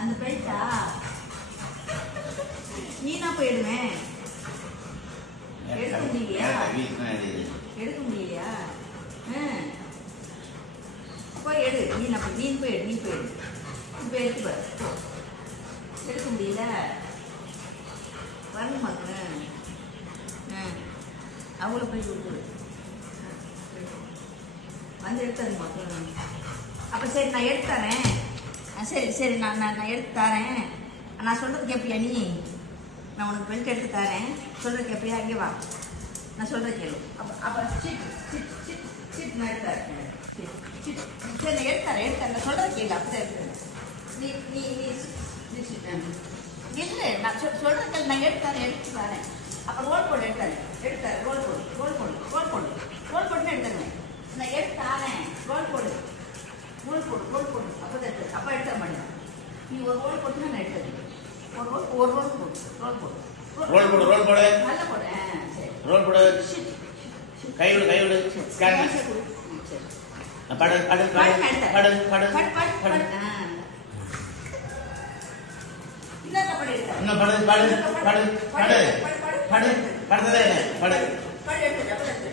அந்த பெல்ட்டா நீனா போயிடுவேன். எடுக்க முடியலையா? எடுக்க முடியலையா? போய் எடு. நீ போய் எடு. இப்போ எடுத்து பாரு. எடுக்க முடியல. வரணுமாங்க. அவங்கள போய் கொடுக்குது. வந்து எடுத்தாருமா. அப்போ சரி நான் எடுத்து தரேன். சரி நான் எடுத்து தரேன். நான் சொல்கிறது கேட்பியா நீ? நான் உனக்கு பெல்ட் எடுத்து தரேன். சொல்கிறது கேட்பியா? இங்கே வா. நான் சொல்கிறேன் கேளு. அப்போ சிட் நான் எடுத்து தரேன். சரி நான் எடுத்து தரேன். நான் சொல்கிறது கேளு. அப்படி தான் எடுத்துறேன். நீ இல்லை நான் சொல்கிறது கேளு. நான் எடுத்து தரேன். அப்போ ரோல் போட்டு எடுத்தாரு. ரோல் போட்டுன்னு எடுத்துருவேன். நான் எடுத்து தரேன். ரோல் போடு. அப்போ தான் எடுத்து. அப்போ எடுத்த மாட்டேன். நீ ஒரு ரோல் போட்டுன்னா நான் எடுத்துறேன். ஒரு ரோல் போடு. நல்ல போடு. சரி ரோல் போடு. கை விடு. ஸ்கேன் படு. இன்னொரு படு எடுத்து. படு. படு எடுத்து.